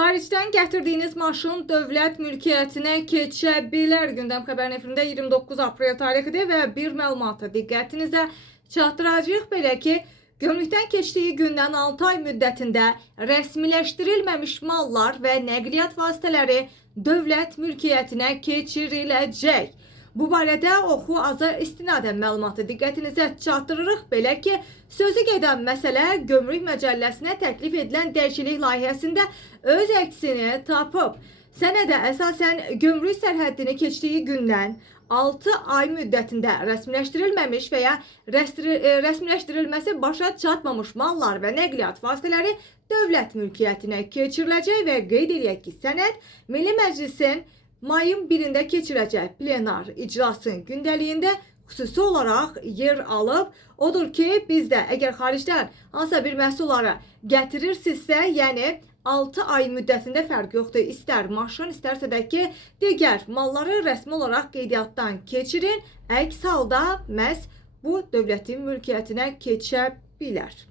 Xaricdən gətirdiyiniz maşın dövlət mülkiyyətinə keçə bilər. Gündəm xəbərin efirində 29 aprel tarixidir və bir məlumatı diqqətinizə çatdıracağıq. Belə ki, gömrükdən keçdiyi gündən 6 ay müddətində rəsmiləşdirilməmiş mallar və nəqliyyat vasitələri dövlət mülkiyyətinə keçiriləcək. Bu barədə Oxu Aza istinadən məlumatı diqqətinizə çatdırırıq. Belə ki, sözü gedən məsələ Gömrük Məcəlləsinə təklif edilən dəyişiklik layihəsində öz əksini tapıb. Sənədə əsasən gömrük sərhəddini keçdiyi gündən 6 ay müddətində rəsmiləşdirilməmiş və ya rəsmiləşdirilməsi başa çatmamış mallar və nəqliyyat vasitələri dövlət mülkiyyətinə keçiriləcək və qeyd edək ki, sənəd Milli Məclisin mayın 1-də keçirəcək plenar iclasın gündəliyində xüsusi olaraq yer alıb. Odur ki, biz də əgər xaricdən hansısa bir məhsulları gətirirsinizsə, yəni 6 ay müddətində fərq yoxdur. İstər maşın, istərsə də ki, digər malları rəsmi olaraq qeydiyyatdan keçirin. Əks halda məhz bu dövlətin mülkiyyətinə keçə bilər.